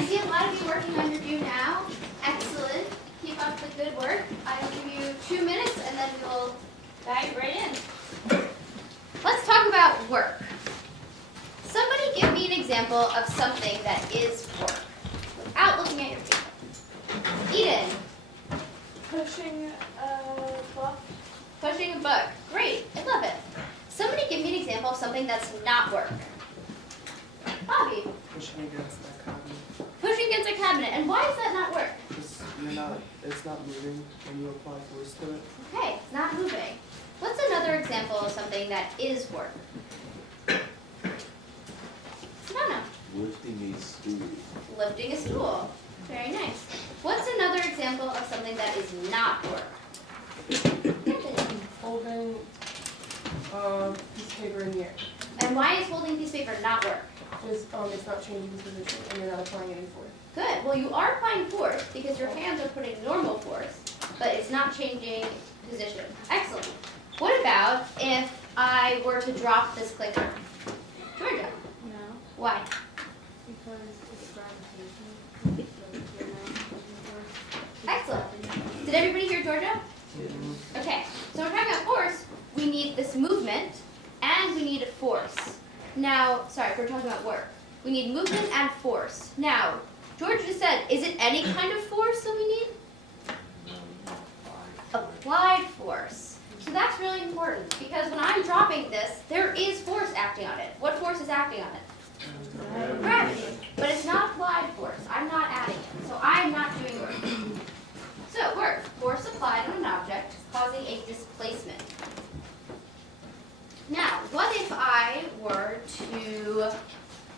I see a lot of you working on your do now. Excellent. Keep up the good work. I will give you 2 minutes and then we'll dive right in. Let's talk about work. Somebody give me an example of something that is work without looking at your paper. Eden. Pushing a book. Pushing a book. Great. I love it. Somebody give me an example of something that's not work. Bobby. Pushing against that cabinet. Pushing against a cabinet. And why is that not work? Because it's not moving when you apply force to it. Okay, it's not moving. What's another example of something that is work? No. Lifting a stool. Lifting a stool. Very nice. What's another example of something that is not work? Holding piece of paper in the air. And why is holding a piece of paper not work? Because it's not changing position and you're not applying any force. Good. Well, you are applying force because your hands are putting normal force, but it's not changing position. Excellent. What about if I were to drop this clicker? Georgia. No, Why? because it's gravitational. So you're not using force. Excellent. Did everybody hear Georgia? Okay. So when we're talking about force, we need this movement and we need force. Now, sorry, we're talking about work. We need movement and force. Now, George just said, is it any kind of force that we need? Applied force. So that's really important because when I'm dropping this, there is force acting on it. What force is acting on it? Gravity. But it's not applied force. I'm not adding it. So I'm not doing work. So work. Force applied on an object causing a displacement. Now, what if I were to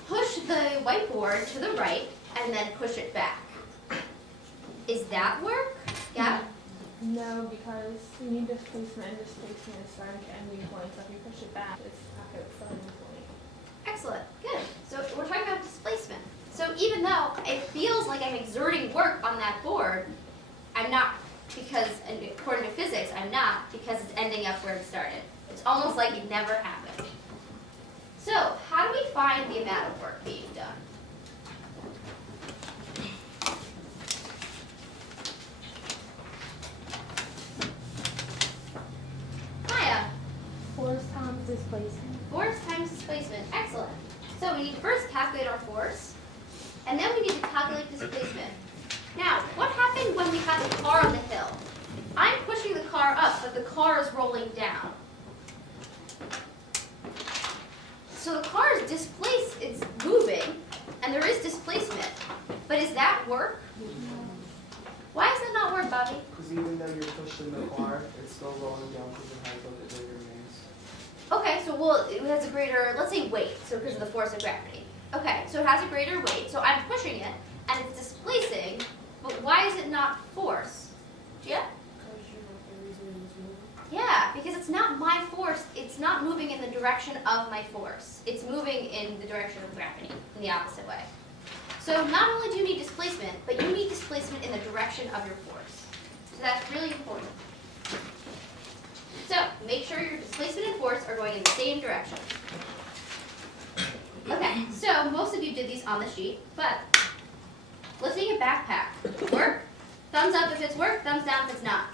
push the whiteboard to the right and then push it back? Is that work? Yeah? No, because you need displacement, and displacement is starting to ending point. So if you push it back, it's back at starting point. Excellent. Good. So we're talking about displacement. So even though it feels like I'm exerting work on that board, I'm not because, and according to physics, I'm not because it's ending up where it started. It's almost like it never happened. So how do we find the amount of work being done? Maya. Force times displacement. Force times displacement. Excellent. So we need to first calculate our force, and then we need to calculate displacement. Now, what happened when we had the car on the hill? I'm pushing the car up, but the car is rolling down. So the car is displaced, it's moving, and there is displacement. But is that work? Why does that not work, Bobby? Because even though you're pushing the car, it's still rolling down because it has like a bigger mass. Okay, so well, it has a greater, let's say weight, so because of the force of gravity. Okay, so it has a greater weight, so I'm pushing it, and it's displacing, but why is it not force? Gia? Because you know the reason it's moving. Yeah, because it's not my force, it's not moving in the direction of my force. It's moving in the direction of gravity, in the opposite way. So not only do you need displacement, but you need displacement in the direction of your force. So that's really important. So make sure your displacement and force are going in the same direction. Okay, so most of you did these on the sheet, but lifting a backpack, work? Thumbs up if it's work, thumbs down if it's not.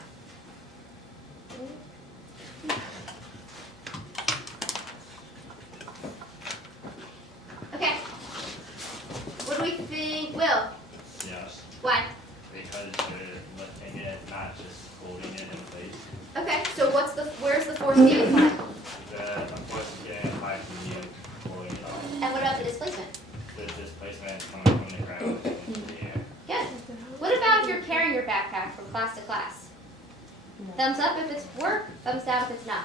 Okay. What do we think? Will? Yes, Why? because you're lifting it, not just holding it in place. Okay, so where's the force being applied? The force is getting applied from you holding it off. And what about the displacement? The displacement is coming from the ground into the air. Good. What about if you're carrying your backpack from class to class? Thumbs up if it's work, thumbs down if it's not.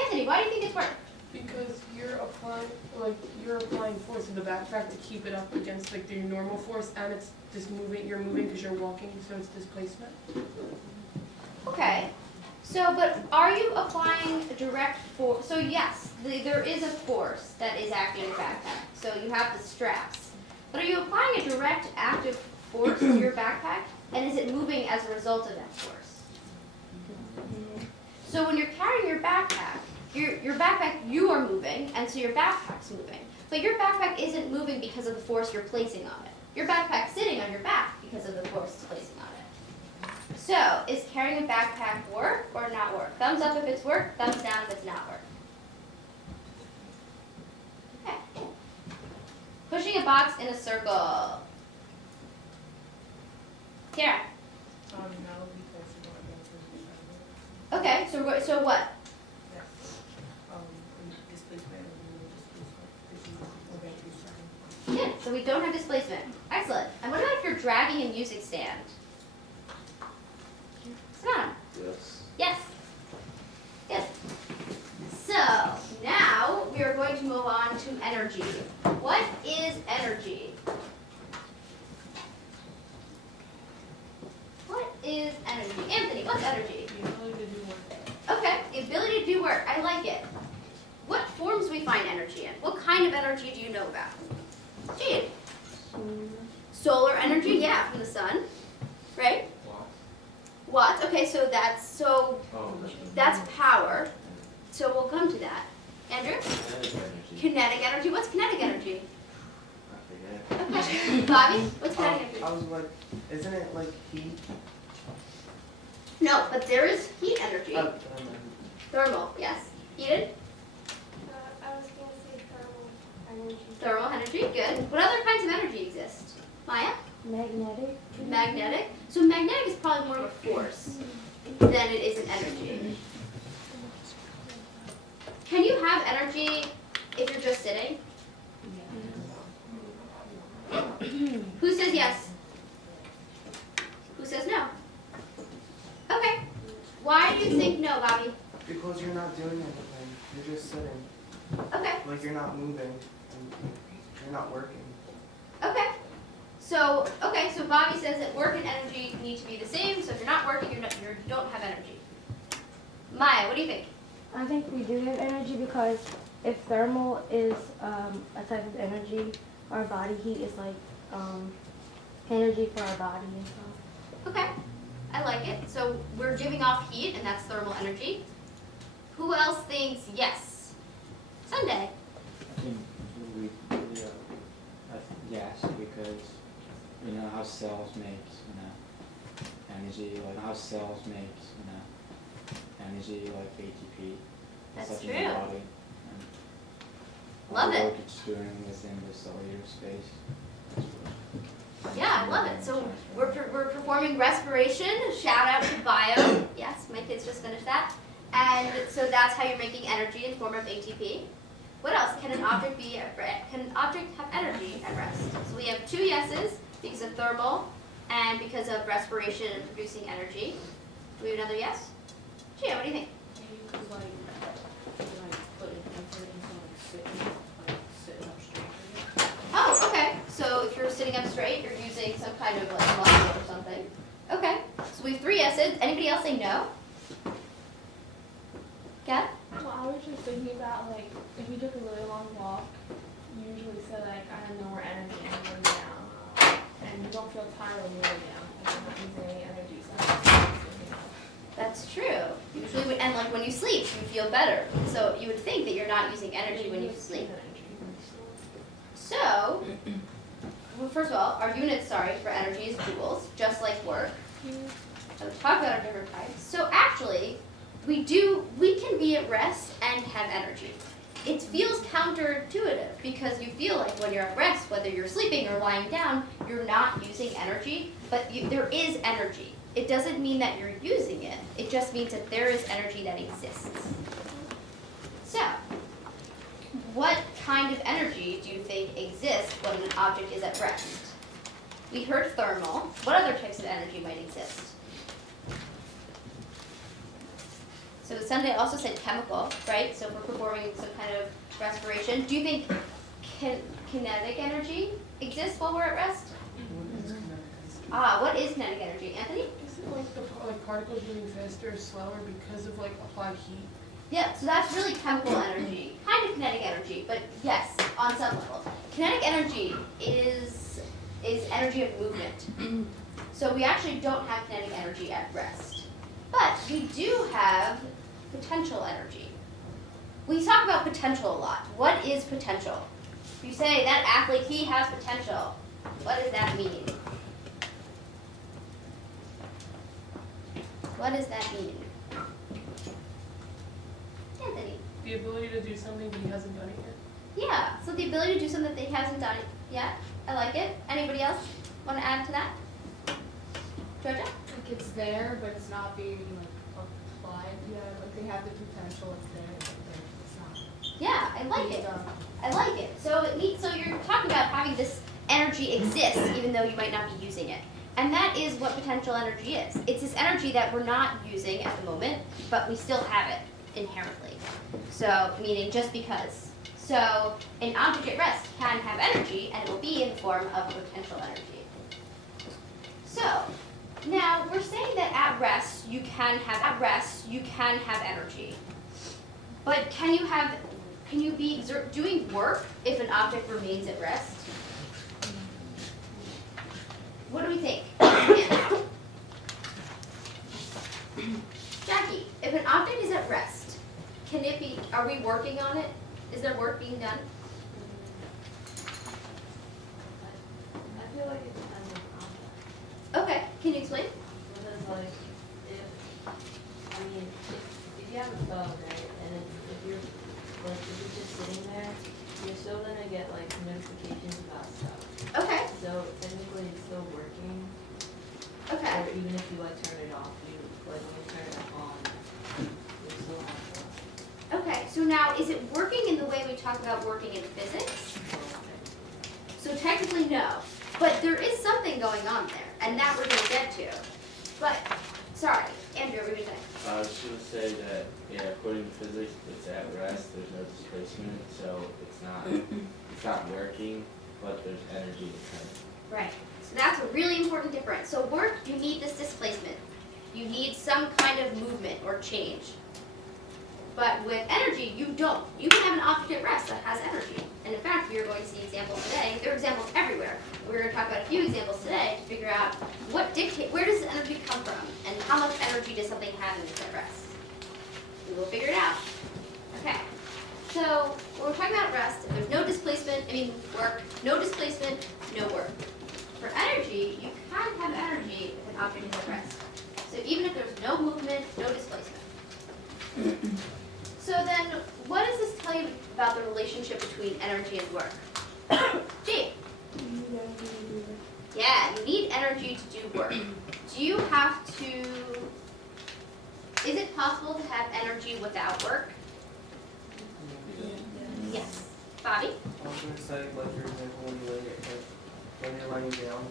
Anthony, why do you think it's work? Because you're applying force to the backpack to keep it up against like your normal force, and it's just moving. You're moving because you're walking, so it's displacement. Okay. So, but are you applying a direct force? So yes, there is a force that is acting in your backpack. So you have the straps. But are you applying a direct active force to your backpack? And is it moving as a result of that force? So when you're carrying your backpack, your backpack, you are moving, and so your backpack's moving. But your backpack isn't moving because of the force you're placing on it. Your backpack's sitting on your back because of the force it's placing on it. So, is carrying a backpack work or not work? Thumbs up if it's work, thumbs down if it's not work. Okay. Pushing a box in a circle. Kara. No, because you don't have to. Okay, so what? Displacement. Yeah, so we don't have displacement. Excellent. And what about if you're dragging a music stand? Savannah? Yes. Yes. Good. So, now we are going to move on to energy. What is energy? What is energy? Anthony, what's energy? The ability to do work. Okay, the ability to do work. I like it. What forms do we find energy in? What kind of energy do you know about? Gene? Solar energy, yeah, from the sun, right? Watts. Okay, so that's power. So we'll come to that. Andrew? Kinetic energy. What's kinetic energy? I forget. Okay. Bobby, what's kinetic energy? I was like, isn't it like heat? No, but there is heat energy. Never mind. Thermal, yes. Heated? I was going to say thermal energy. Thermal energy, good. What other kinds of energy exist? Maya? Magnetic. Magnetic. So magnetic is probably more of a force than it is an energy. Can you have energy if you're just sitting? Who says yes? Who says no? Okay. Why do you think no, Bobby? Because you're not doing anything. You're just sitting. Okay. Like you're not moving. And you're not working. Okay. So Bobby says that work and energy need to be the same. So if you're not working, you don't have energy. Maya, what do you think? I think we do have energy because if thermal is a type of energy, our body heat is like energy for our body and stuff. Okay. I like it. So we're giving off heat, and that's thermal energy. Who else thinks yes? Sunday. I think we yes, because you know how cells make energy, like how cells make energy like ATP. That's such in the true. body. And Love all the it. work it's doing within the cellular space. Yeah, I love it. So we're performing respiration. Shout out to bio. Yes, my kids just finished that. And so that's how you're making energy in the form of ATP. What else? Can an object have energy at rest? So we have 2 yeses because of thermal and because of respiration and producing energy. Do we have another yes? Gia, what do you think? You could like put it into sitting up straight. Oh, okay. So if you're sitting up straight, you're using some kind of like muscle or something. Okay. So we have 3 yeses. Anybody else say no? Kat? Well, I was just thinking about like if you took a really long walk, you usually say like I have no more energy and you lay down, and you don't feel tired when you lay down, and you're not using any energy. So I was just thinking of. That's true. Usually, and like when you sleep, you feel better. So you would think that you're not using energy when you sleep. So, well, first of all, our unit, for energy is joules, just like work. So we talked about our different types. So actually, we can be at rest and have energy. It feels counterintuitive because you feel like when you're at rest, whether you're sleeping or lying down, you're not using energy, but there is energy. It doesn't mean that you're using it. It just means that there is energy that exists. So, what kind of energy do you think exists when an object is at rest? We heard thermal. What other types of energy might exist? So Sunday also said chemical, right? So if we're performing some kind of respiration. Do you think kinetic energy exists while we're at rest? What is kinetic energy? Anthony? Isn't like particles moving faster or slower because of like applied heat? Yeah, so that's really chemical energy, kind of kinetic energy, but yes, on some level. Kinetic energy is energy of movement. So we actually don't have kinetic energy at rest. But we do have potential energy. we talk about potential a lot. What is potential? You say that athlete, he has potential. What does that mean? What does that mean? Anthony. The ability to do something but he hasn't done it yet. Yeah, so the ability to do something that he hasn't done yet. I like it. Anybody else want to add to that? Georgia? Like it's there, but it's not being like applied yet. Like they have the potential, it's there, but it's not. Yeah, I like being it. done. I like it. So it needs. So you're talking about having this energy exist, even though you might not be using it, and that is what potential energy is. It's this energy that we're not using at the moment, but we still have it inherently. So meaning just because. So an object at rest can have energy, and it will be in the form of potential energy. So now we're saying that at rest you can have energy, but can you be doing work if an object remains at rest? What do we think? Jackie, if an object is at rest, can it be? Are we working on it? Is there work being done? I feel like it depends on the object. Okay, can you explain? Because like if you have a phone, right, and if you're just sitting there, you're still gonna get like notifications about stuff. Okay, So technically it's still working. okay. Or even if you like turn it off, you like when you turn it on, you still have to Okay, so now is it working in the way we talk about working in physics? So technically no, but there is something going on there, and that we're going to get to. But, sorry, Andrew, what were you saying? I was gonna say that, yeah, according to physics, it's at rest, there's no displacement, so it's not working, but there's energy in it. Right, so that's a really important difference. So work, you need this displacement. You need some kind of movement or change. But with energy, you don't. You can have an object at rest that has energy. And in fact, we are going to see examples today. There are examples everywhere. We're going to talk about a few examples today to figure out where does this energy come from, and how much energy does something have when it's at rest. We will figure it out. Okay. So when we're talking about rest, if there's no displacement, work, no displacement, no work. For energy, you can have energy if an object is at rest. So even if there's no movement, no displacement. So then, what does this tell you about the relationship between energy and work? Jade? Yeah, you need energy to do work. Do you have to, is it possible to have energy without work? Yes. Bobby? I was gonna say, like your example when you're laying down,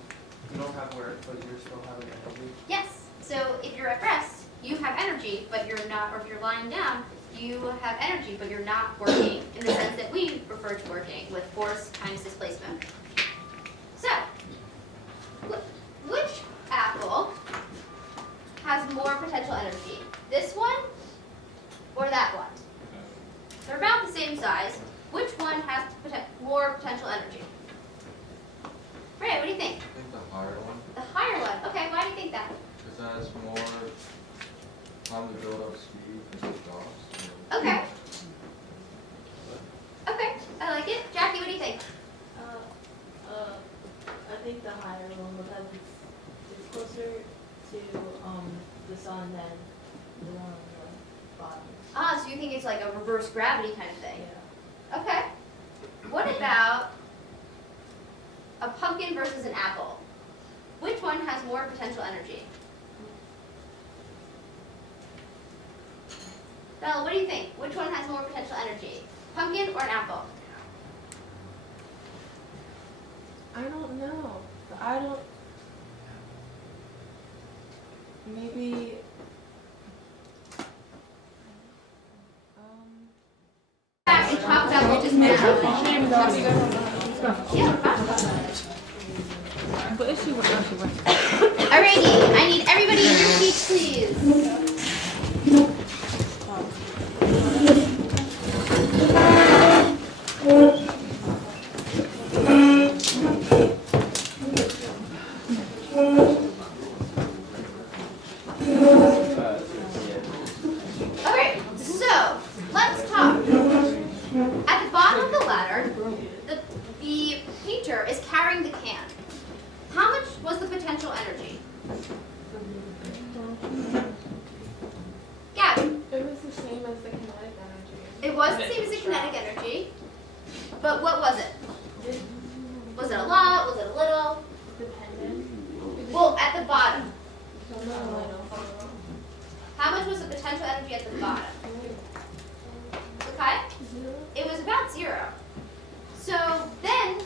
you don't have work, but you're still having energy. Yes. So if you're at rest, you have energy, but you're not, or if you're lying down, you have energy, but you're not working in the sense that we refer to working with force times displacement. So, which apple has more potential energy? This one or that one? They're about the same size. Which one has more potential energy? Ray, what do you think? I think the higher one, The higher one. Okay, why do you think that? because that has more time to build up speed and jobs. Okay. Okay, I like it. Jackie, what do you think? I think the higher one because it's closer to the sun than the one on the bottom. Ah, so you think it's like a reverse gravity kind of thing? Yeah. Okay. What about a pumpkin versus an apple? Which one has more potential energy? Bella, what do you think? Which one has more potential energy? Pumpkin or an apple? I don't know. Maybe. Back and talk about what just now. Yeah, we're fine. Alrighty, I need everybody in your seats, please. Okay, so let's talk. painter is carrying the can. How much was the potential energy? Gabby, It was the same as the kinetic energy. it was the same as the kinetic energy, but what was it? Was it a lot? Was it a little? Dependent. Well, at the bottom. No. How much was the potential energy at the bottom? Okay? It was about 0. So then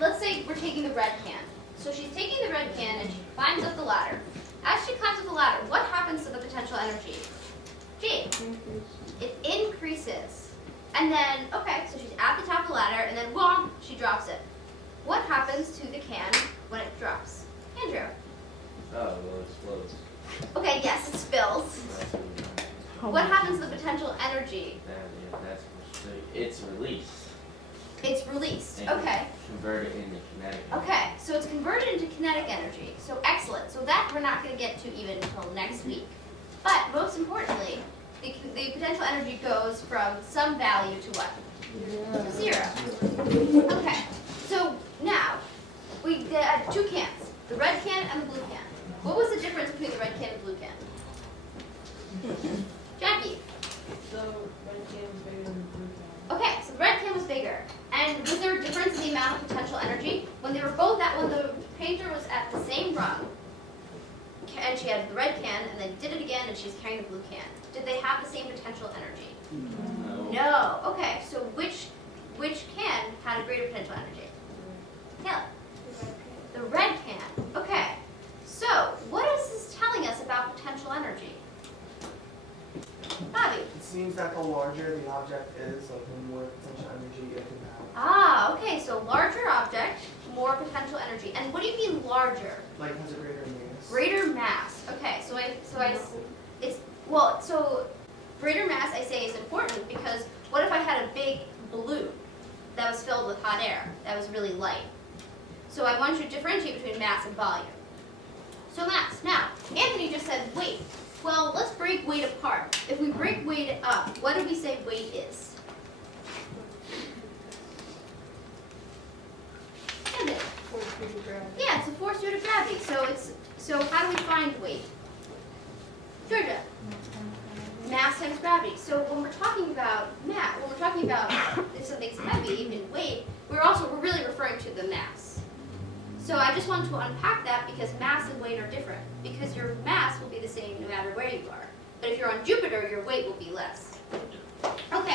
let's say we're taking the red can. So she's taking the red can and she climbs up the ladder. As she climbs up the ladder, what happens to the potential energy? G. It increases. And then, okay, so she's at the top of the ladder and then, whomp, she drops it. What happens to the can when it drops? Andrew. Oh, well, it explodes. Okay, yes, it spills. That's what we know. What happens to the potential energy? So it's released. It's released. And Okay. converted into kinetic energy. Okay, so it's converted into kinetic energy. So excellent. So that we're not going to get to even until next week. But most importantly, the potential energy goes from some value to what? 0. Okay, so now we had 2 cans, the red can and the blue can. What was the difference between the red can and the blue can? Jackie. So, red can was bigger than the blue can. Okay, so the red can was bigger. And was there a difference in the amount of potential energy? When they were both when the painter was at the same rung, and she had the red can, and then did it again, and she's carrying the blue can. Did they have the same potential energy? No. No. Okay, so which can had a greater potential energy? Taylor. The red can. Okay. So what is this telling us about potential energy? Bobby. It seems that the larger the object is, like the more potential energy it can have. Ah, okay, so larger object, more potential energy. And what do you mean larger? Like it has a greater mass. Greater mass. Okay, so greater mass I say is important because what if I had a big balloon that was filled with hot air that was really light? So I want you to differentiate between mass and volume. So mass. Now, Anthony just said weight. Well, let's break weight apart. If we break weight up, what do we say weight is? Anthony. Force due to gravity. Yeah, it's a force due to gravity. So how do we find weight? Georgia. Mass times gravity. So when we're talking about mass, when we're talking about if something's heavy, even weight, we're really referring to the mass. So I just want to unpack that because mass and weight are different. Because your mass will be the same no matter where you are. But if you're on Jupiter, your weight will be less. Okay,